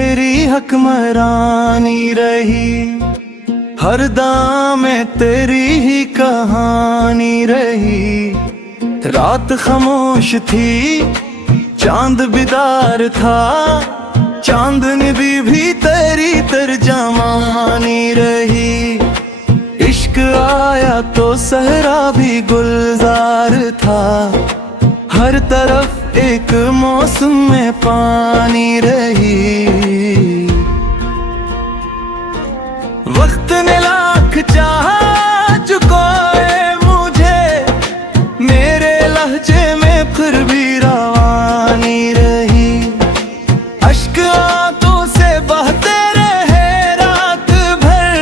तेरी हुक्मरानी रही, हर दाम में तेरी ही कहानी रही। रात खामोश थी, चांद बिदार था, चांदनी भी तेरी तर्जमानी रही। इश्क आया तो सहरा भी गुलजार था, हर तरफ एक मौसम में पानी रही। वक्त ने लाख चाहा चुकाए मुझे, मेरे लहजे में फिर भी रवानी रही। अश्क आंखों से बहते रहे रात भर,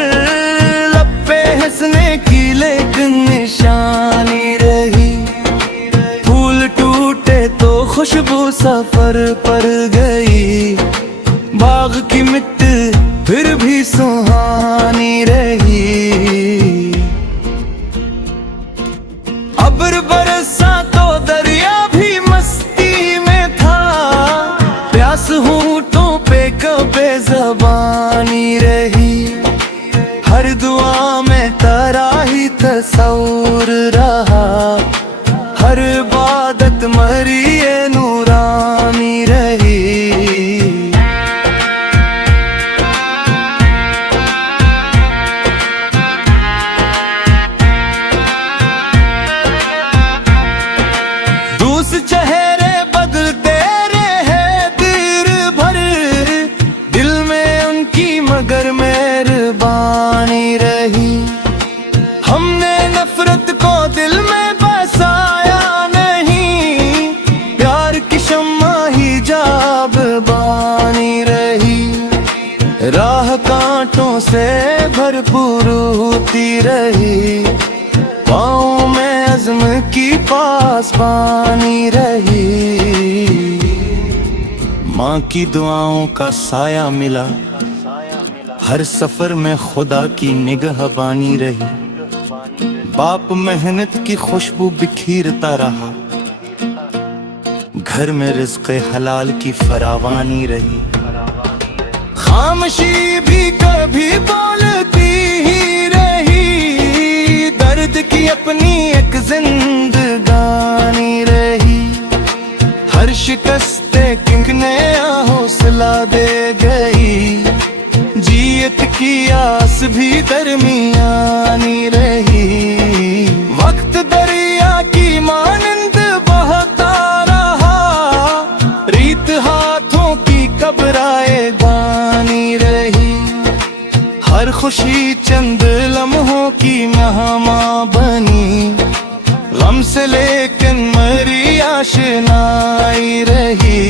लब पे हंसने की लेकिन निशानी रही। फूल टूटे तो खुशबू सफर पर गई, बाग की मिट्टी फिर भी सुहानी रही। अब्र बरसा तो दरिया भी मस्ती में था, प्यास होठों पे कबे ज़बानी रही। हर दुआ में तेरा ही तस्वुर रहा, हर इबादत मरिए नूरानी रही। दूस चेहरे बदलते रहे तीर भर, दिल में उनकी मगर मेहरबानी रही। हमने नफरत को दिल में बसाया नहीं, प्यार की शम्मा ही जाब बानी रही। राह कांटों से भरपूर होती रही, पाँव में अज़्म की पासबानी रही। माँ की दुआओं का साया मिला, हर सफर में खुदा की निगहबानी रही। बाप मेहनत की खुशबू बिखीरता रहा, घर में रिज़्क़ हलाल की फरावानी रही। खामोशी भी कभी बोलती ही रही, दर्द की अपनी एक जिंदगानी रही। हर शिकस्ते किंक नया हौसला दे गई, जियत की आस भी दरमियानी रही। वक्त दरिया की मानंद बहता रहा, रीत हाथों की कब्राए दानी रही। हर खुशी चंद लम्हों की मेहमान बनी, गम से लेकिन मरी आशनाई रही।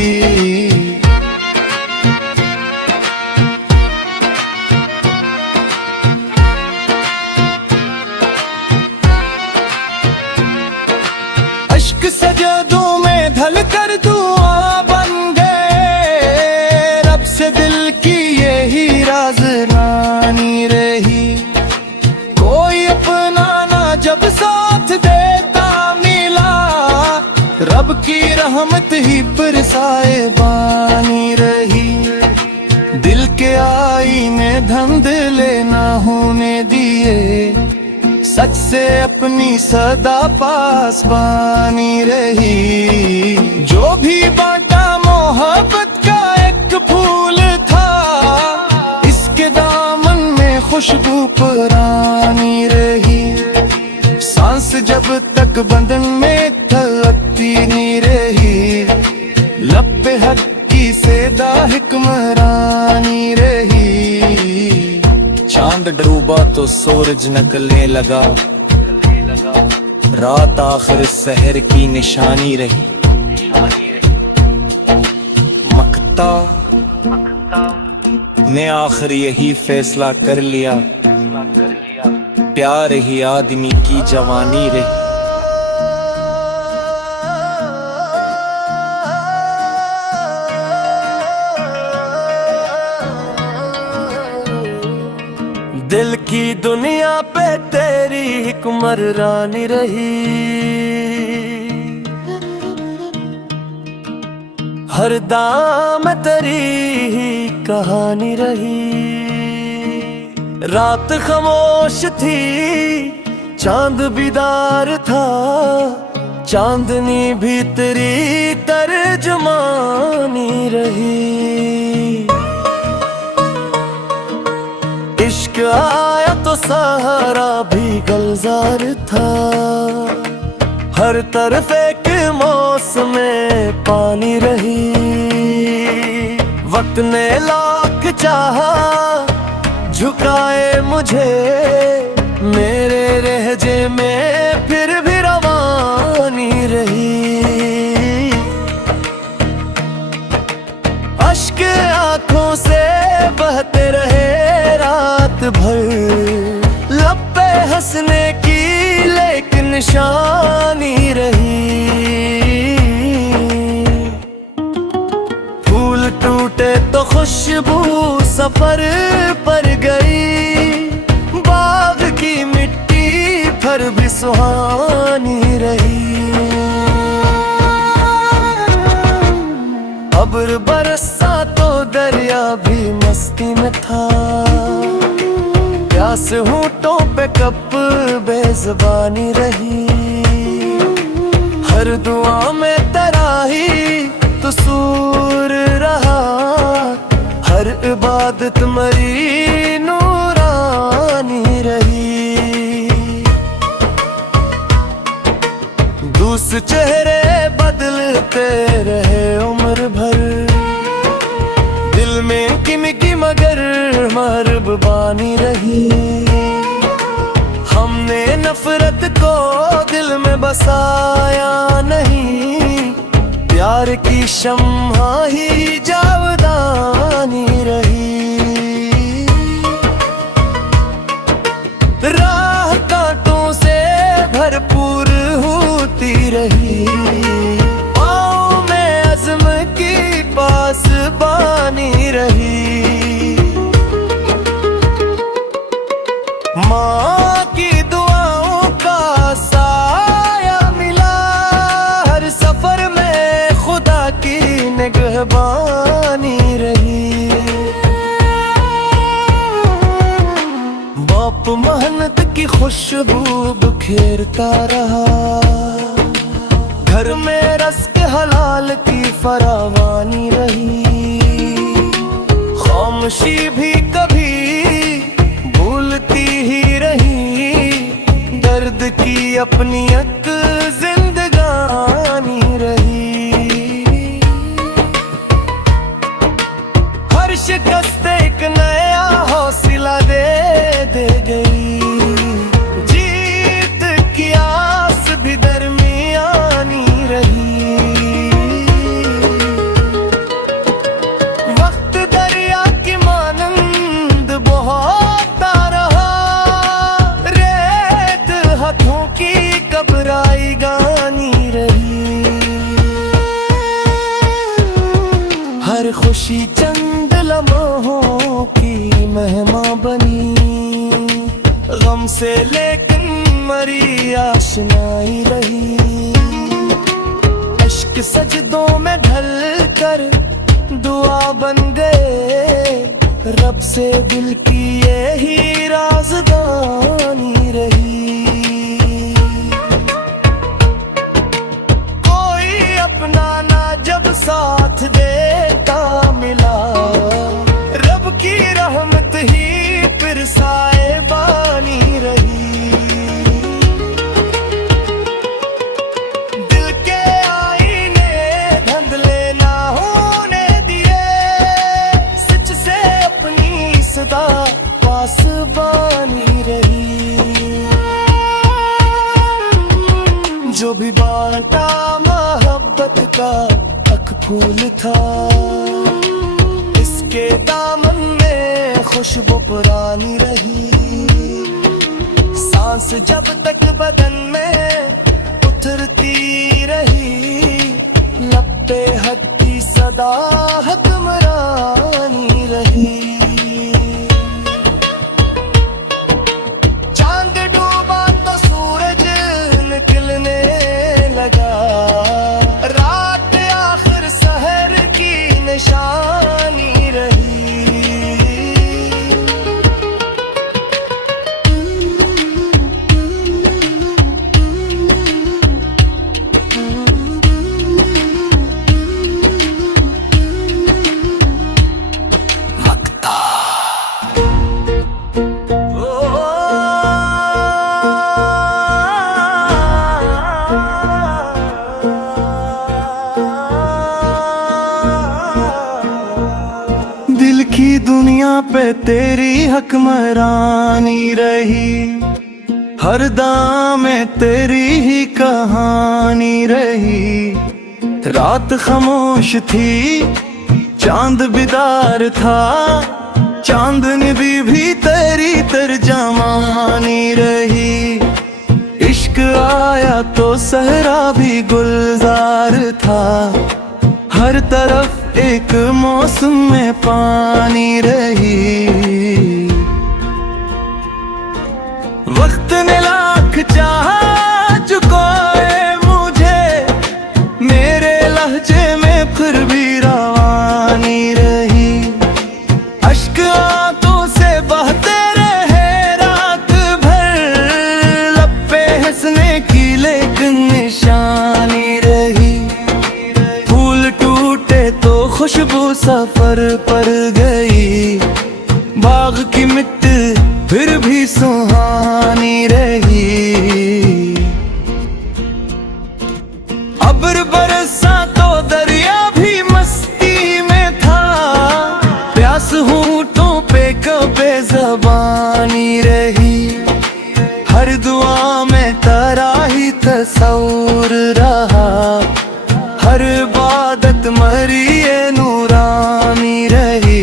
अश्क सजदों में ढल कर दुआ बन गए, रब से दिल की यही राज़रानी रही। कोई अपना ना जब साथ देता मिला, रब की रहमत ही पर साहिबानी रही। दिल के आईने धुंधले ना होने दिए, सच से अपनी सदा पासबानी रही। जो भी बांटा मोहब्बत का एक फूल था, इसके दामन में खुशबू पुरानी रही। सांस जब तक बंधन में तलकती नहीं रही, लब पे हक्की से दा हुक्मरानी रही। चांद डूबा तो सूरज निकलने लगा, रात आखिर सहर की निशानी रही। मक्ता ने आखिर यही फैसला कर लिया, प्यार ही आदमी की जवानी रही। दिल की दुनिया पे तेरी हुक्मरानी रही, हर दाम तेरी ही कहानी रही। रात खामोश थी, चांद बीदार था, चांदनी भीतरी तर्जुमानी रही। इश्क आया तो सहारा भी गुलजार था, हर तरफ एक मौसम में पानी रही। वक्त ने लाख चाहा झुकाए मुझे, मेरे लहजे में फिर भी रवानी रही। अश्क आंखों से बहते रहे रात भर, लब पे हंसने की लेकिन निशानी रही। फूल टूटे तो खुशबू सफर पर गई, बाग की मिट्टी फिर भी सुहानी रही। अब्र बरसा तो दरिया भी मस्ती में था, प्यास होठों पे कप बेज़बानी रही। हर दुआ में तराही तो सूर रहा, हर इबादत मरी नूरानी रही। दूस चेहरे बदलते रहे उम्र भर, दिल में किमकी मगर महरबानी रही। हमने नफरत को दिल में बसाया नहीं, प्यार की शम्हा ही जावदानी रही। राह कांटों से भरपूर होती रही, पाँव में अज़्म की पास बानी रही। माँ की दुआओं का साया मिला, हर सफर में खुदा की निगहबानी रही। बाप मेहनत की खुशबू बिखेरता रहा, घर में रज़्क़ हलाल की फरावानी रही। खामोशी भी कभी भूलती ही रही, दर्द की अपनी एक जिंदगानी रही। हर शिकस्त एक नया हौसला दे गई, जीत की आस भी दरमियानी रही। वक्त दरिया की मानंद बहाता रहा, रेत हाथों की घबराई गानी रही। हर खुशी चंद लम्हों की मेहमान बनी, गम से लेकिन मरी आशनाई रही। इश्क सजदों में ढल कर दुआ बन गए, रब से दिल की यही राज़दानी रही। कोई अपना ना जब साथ देता मिला, रब की रहमत ही फिर साए बानी रही। दिल के आईने धुंधले ना होने दिए, सच से अपनी सदा पास बानी रही। जो भी बांटा मोहब्बत का अक फूल था, इसके दामन में खुशबू पुरानी रही। सांस जब तक बदन में उतरती रही, लब पे हक की सदा हुक्मरानी रही। चांद डूबा तो सूरज निकलने लगा, रात आखिर सहर की निशानी रही। दुनिया पे तेरी हकमरानी रही, हर दाम में तेरी ही कहानी रही। रात खामोश थी, चांद बेदार था, चांदनी भी तेरी तर्जमानी रही। इश्क आया तो सहरा भी गुलजार था, हर तरफ एक मौसम में पानी रही। वक्त ने लाख चाहा चुकाए मुझे, मेरे लहजे में फिर भी रवानी रही। अश्क आंखों से बहते रहे रात भर, लब पे हंसने की लेकिन निशानी रही। फूल टूटे तो खुशबू सफर पर गई, बाग की मिट्टी फिर भी सुहानी रही। अब्र बरसा तो दरिया भी मस्ती में था, प्यास होठों पे कबे ज़बानी रही। हर दुआ में तेरा ही तस्वुर रहा, हर इबादत मरिए नूरानी रही।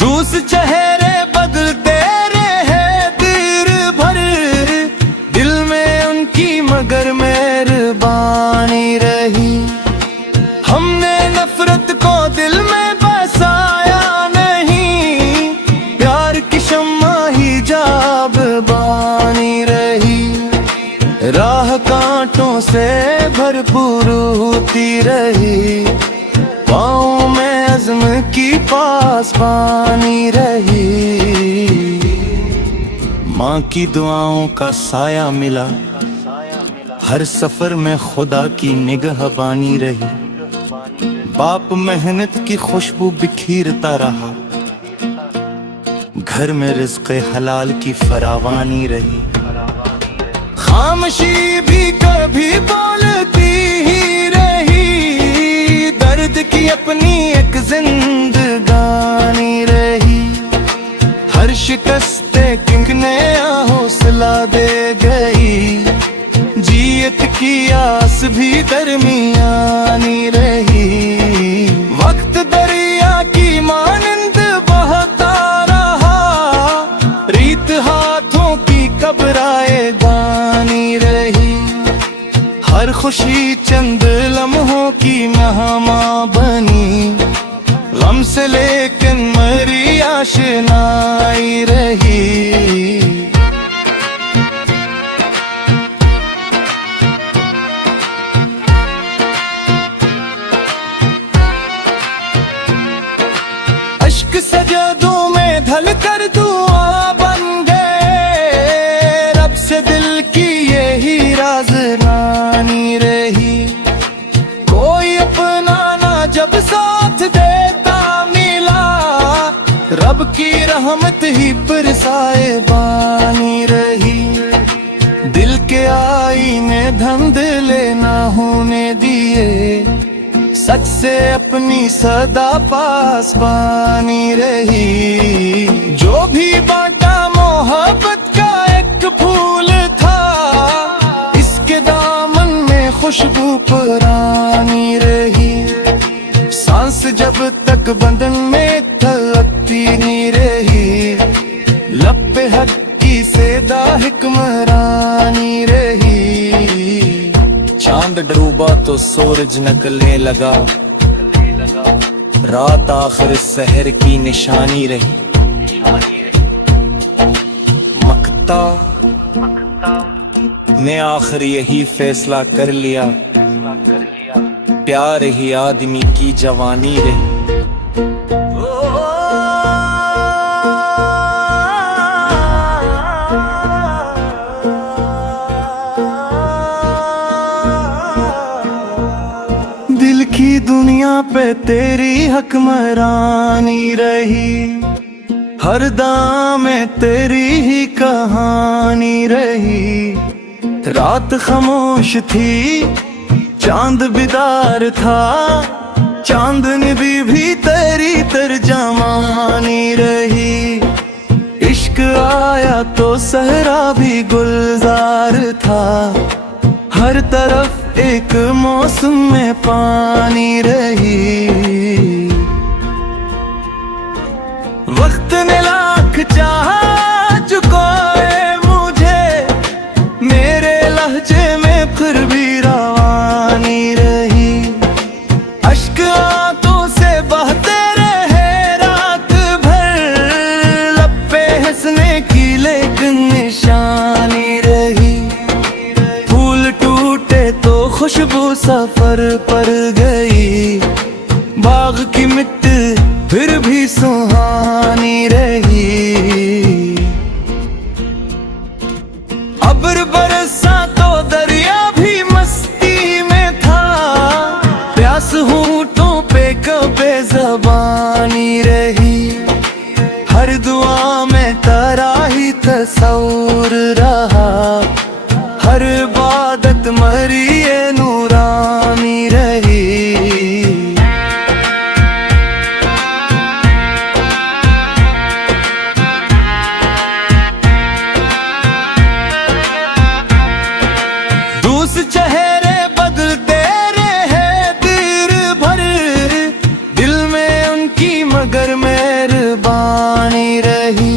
दूस चेहरे बदलते रहे देर भर, दिल में उनकी मगर मेहरबानी रही। हमने नफरत को दिल में बसाया नहीं, प्यार की शम्मा ही जाब बानी रही। राह कांटों से भरपूर होती रही, पाँव में अज़्म की पासबानी रही। माँ की दुआओं का साया मिला, हर सफर में खुदा की निगहबानी रही। बाप मेहनत की खुशबू बिखीरता रहा, घर में रिज़्क़े हलाल की फरावानी रही। खामोशी भी कभी बोलती ही रही, दर्द की अपनी एक जिंदगानी रही। हर शिकस्ते किंक नया हौसला दे गई, जियत की आस भी दरमियानी रही। वक्त दरिया की मानंद बहता रहा, रीत हाथों की कब्राए दानी रही। हर खुशी चंद लम्हों की मेहमान बनी, गम से लेकिन मरी आशनाई रही। अश्क सजदों में ढल कर दुआ बन गए, रब से दिल की यही राज़नानी रही। कोई अपना ना जब साथ देता मिला, रब की रहमत ही पर साहिबानी रही। दिल के आईने धुंधले ना होने दिए, सच से अपनी सदा पासबानी रही। जो भी बांटा मोहब्बत का एक फूल था, इसके दामन में खुशबू पुरानी रही। सांस जब तक बंधन में थलकती नहीं रही, लब पे हक्की से हिक्मरानी रही। चांद डूबा तो सूरज निकलने लगा, रात आखिर सहर की निशानी रही। मक्ता ने आखिर यही फैसला कर लिया, प्यार ही आदमी की जवानी रही। दिल की दुनिया पे तेरी हकमरानी रही, हर दाम में तेरी ही कहानी रही। रात खामोश थी, चांद बिदार था, चांदनी भी तेरी तर्जमानी रही। इश्क आया तो सहरा भी गुलजार था, हर तरफ एक मौसम में पानी रही। वक्त ने लाख चाहा चुकाए मुझे, मेरे लहजे में फिर भी रवानी रही। अश्क आंखों से बहते रहे रात भर, लब पे हंसने की लेकिन निशानी रही। फूल टूटे तो खुशबू सफर पर गई, बाग की मिट्टी फिर भी सुहानी रही। अब्र बरसा तो दरिया भी मस्ती में था, प्यास होठों पे कबे ज़बानी रही। हर दुआ में तेरा ही तस्वुर रहा, हर इबादत मरिए नूरानी रही। चेहरे बदलते रहे तीर भर, दिल में उनकी मगर मेहरबानी रही।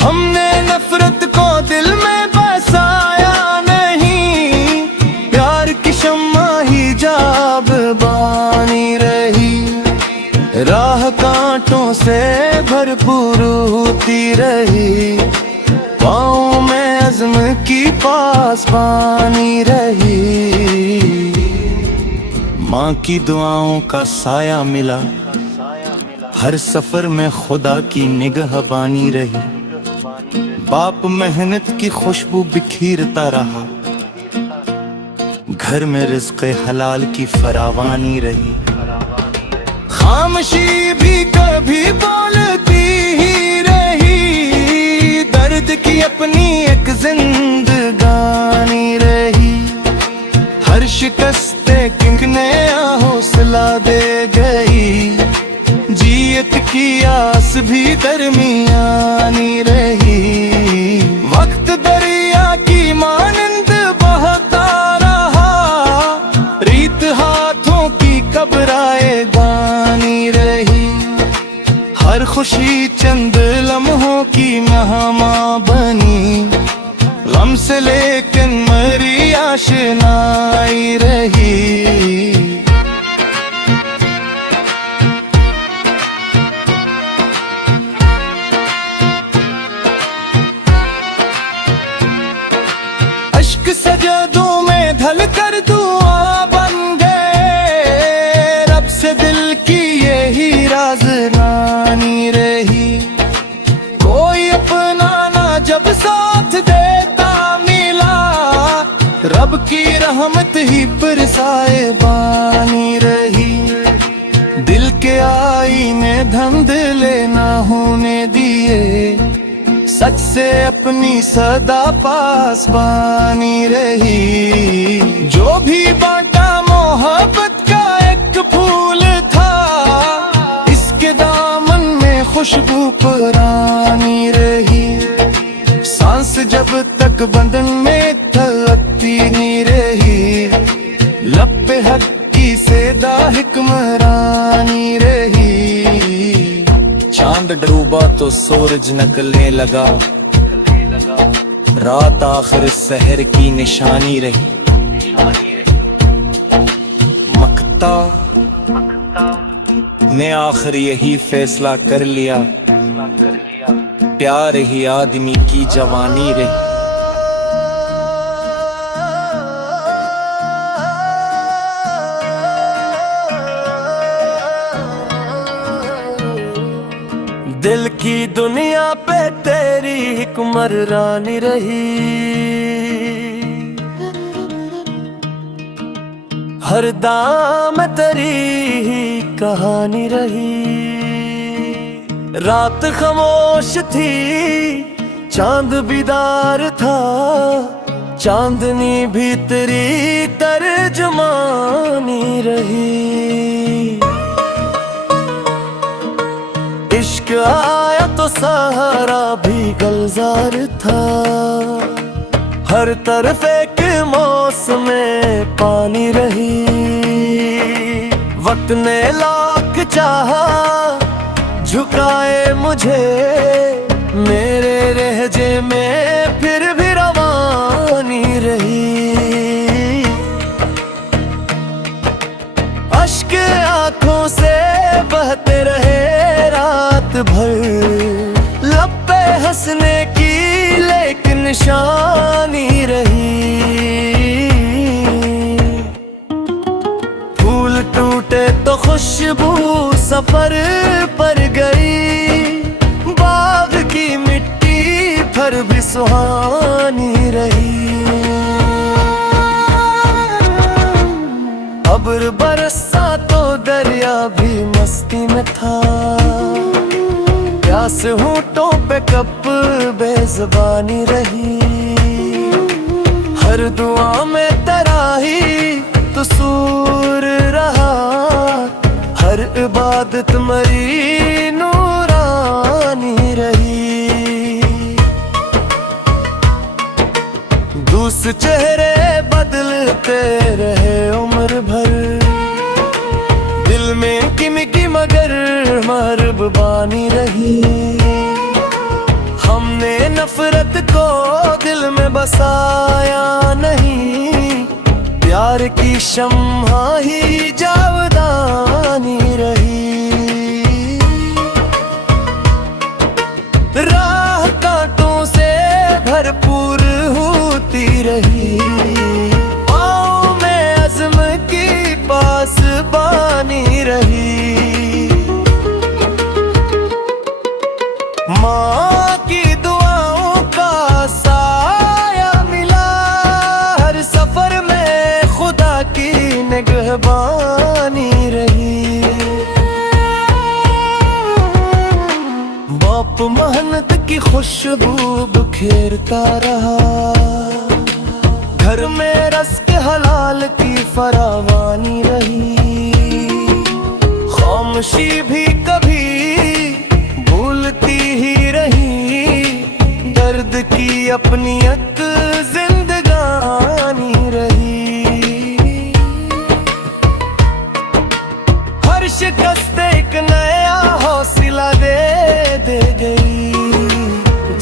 हमने नफरत को दिल में बसाया नहीं, प्यार की शम्मा ही जाब बानी रही। राह कांटों से भरपूर होती रही, पाँव में अज़्म की पासबानी रही। माँ की दुआओं का साया मिला, हर सफर में खुदा की निगहबानी रही। बाप मेहनत की खुशबू बिखीरता रहा, घर में रिज़्क़े हलाल की फरावानी रही। खामोशी भी कभी बोलती ही रही, दर्द की अपनी एक जिंदगानी रही। हर शिकस्ते किंकने हौसला दे गई, जियत की आस भी दरमियानी रही। वक्त दरिया की मानंद बहता रहा, रीत हाथों की कब्राए गानी रही। हर खुशी चंद लम्हों की मेहमान बनी, गम से लेकिन मरी आशनाई रही। अश्क सजदों में ढल कर दुआ बन गए, रब से दिल की यही राज़नानी रही। कोई अपना ना जब साथ देता मिला, रब की रहमत ही पर साहिबानी रही। दिल के आईने धुंधले ना होने दिए, सच से अपनी सदा पासबानी रही। जो भी बांटा मोहब्बत का एक फूल था, इसके दामन में खुशबू पुरानी रही। सांस जब तक बंधन में थलकती नहीं रही, लब पे हक्की से हिक्मरानी रही। चांद डूबा तो सूरज निकलने लगा, रात आखिर सहर की निशानी रही। मक्ता ने आखिर यही फैसला कर लिया, प्यार ही आदमी की जवानी रही। दिल की दुनिया पे तेरी हुक्मरानी रही, हर दाम तेरी ही कहानी रही। रात खामोश थी, चांद बीदार था, चांदनी भीतरी तर्जमानी रही। इश्क आया तो सहारा भी गुलजार था, हर तरफ एक मौसम पानी रही। वक्त ने लाख चाहा झुकाए मुझे, मेरे लहजे में फिर भी रवानी रही। अश्क आंखों से बहते रहे रात भर, लब पे हंसने की लेकिन निशानी रही। फूल टूटे तो खुशबू सफर पर गई, बाग की मिट्टी पर भी सुहानी रही। अब्र बरसा तो दरिया भी मस्ती में था, प्यास होठों पे कब बेज़बानी रही। हर दुआ में तराही तो सूर रहा, हर इबादत मरी नूरानी रही। दूस चेहरे बदलते रहे उम्र भर, दिल में किमकी मगर महरबानी रही। हमने नफरत को दिल में बसाया नहीं, प्यार की शम्हा ही जावदानी रही। राह कांटों से भरपूर होती रही, पाँव में अज़्म की पासबानी रही। माँ की दुआओं का साया मिला, हर सफर में खुदा की निगहबानी रही। बाप मेहनत की खुशबू बिखेरता रहा, घर में रज़्क़ हलाल की फरावानी रही। खामोशी भी कभी भूलती ही रही, दर्द की अपनी एक जिंदगानी रही। हर शिकस्त एक नया हौसला दे गई,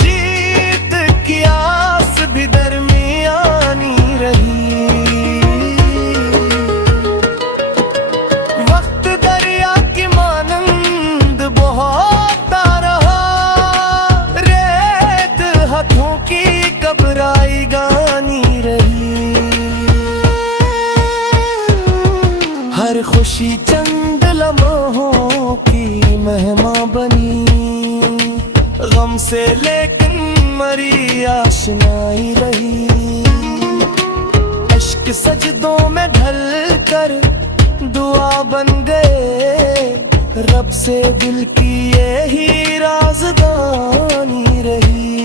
जीत की आस भी दरमियानी रही। वक्त दरिया की मानंद बहाता रहा, रेत हाथों की घबराई गानी रही। हर खुशी चंद लम्हों की मेहमान बनी, गम से लेकिन मरी आशनाई रही। इश्क सजदों में ढल कर दुआ बन गए, रब से दिल की यही राज़दानी रही।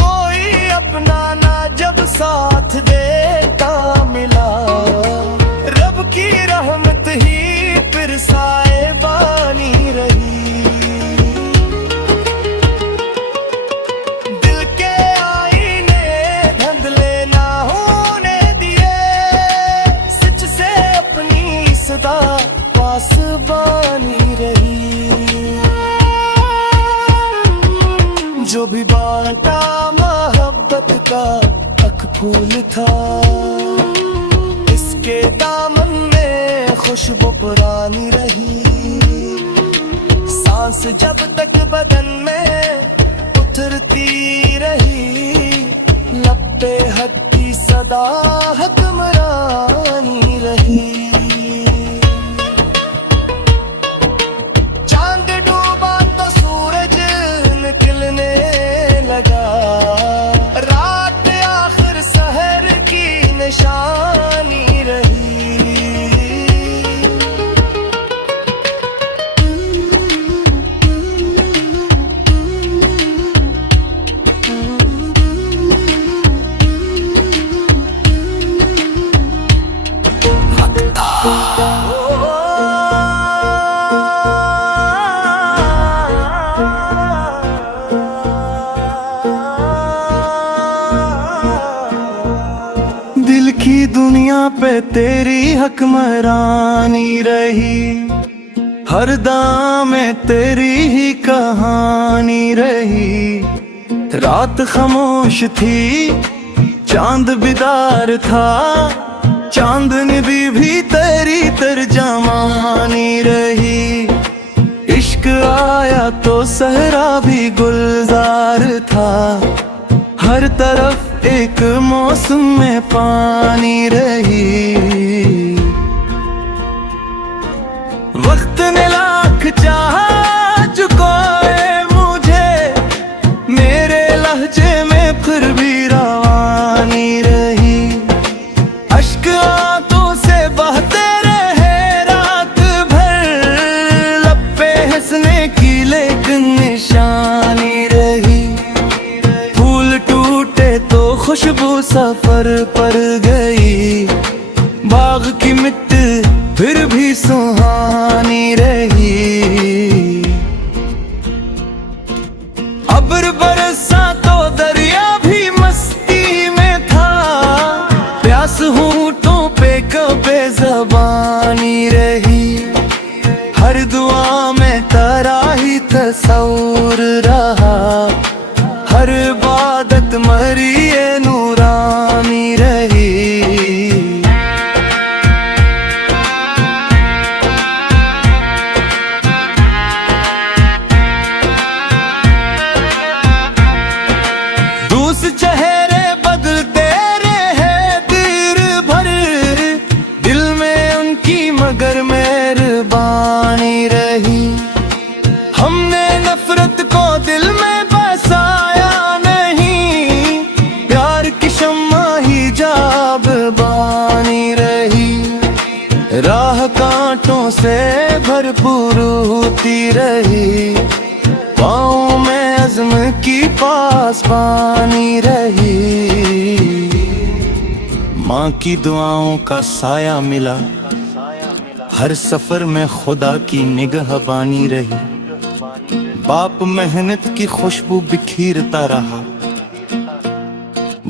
कोई अपना ना जब साथ देता मिला, रब की रहमत ही फिर साएबानी रही। दिल के आईने धुंधले ना होने दिए, सच से अपनी सदा पासबानी रही। जो भी बांटा मोहब्बत का अक फूल था, इसके दामन में खुशबू पुरानी रही। सांस जब तक बदन में उतरती रही, लब पे हक की सदा हुक्मरानी रही। चांद डूबा तो सूरज निकलने लगा, रात आखिर सहर की निशानी रही। पे तेरी हुक्मरानी रही, हर दाम में तेरी ही कहानी रही। रात खामोश थी, चांद बेदार था, चांदनी भी तेरी तर्जमानी रही। इश्क आया तो सहरा भी गुलजार था, हर तरफ एक मौसम में पानी रही। वक्त ने लाख चाहा चुकाए मुझे, मेरे लहजे में फिर भी रवानी रही। अश्क आंखों से बहते रहे रात भर, लब पे हंसने की लेकिन निशानी रही। फूल टूटे तो खुशबू सफर पर गई, बाग की मिट्टी फिर भी सुहानी रही। अब्र बरसा तो दरिया भी मस्ती में था, प्यास होठों पे कबे ज़बानी रही। हर दुआ में तेरा ही तस्वुर रहा, हर इबादत मरिए नूरानी रही। दूस चेहरे बदलते रहे देर भर, दिल में उनकी मगर मेहरबानी रही। हमने नफरत को दिल में बसाया नहीं, प्यार की शम्मा ही जाब बानी रही। राह कांटों से भरपूर होती रही, पाँव में अज़्म की पासबानी रही। माँ की दुआओं का साया मिला, हर सफर में खुदा की निगहबानी रही। बाप मेहनत की खुशबू बिखीरता रहा,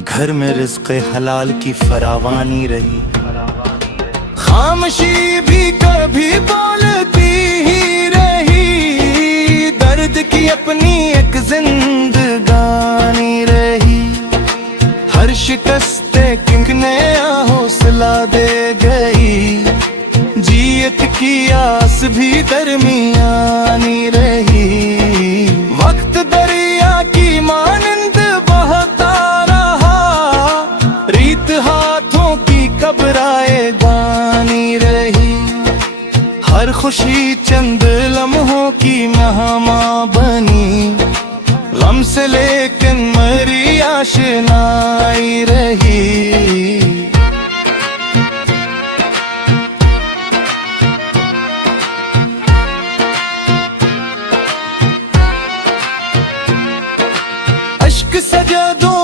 घर में रिज़्क़े हलाल की फरावानी रही। खामोशी भी कभी बोलती ही रही, दर्द की अपनी एक जिंदगानी रही। हर शिकस्ते किंक नया हौसला दे गई, जियत की आस भी दरमियानी रही। वक्त दरिया की मानंद बहता रहा, रीत हाथों की कब्राए गानी रही। हर खुशी चंद लम्हों की मेहमान बनी, गम से लेकिन मरी आशनाई रही। अश्क सजदों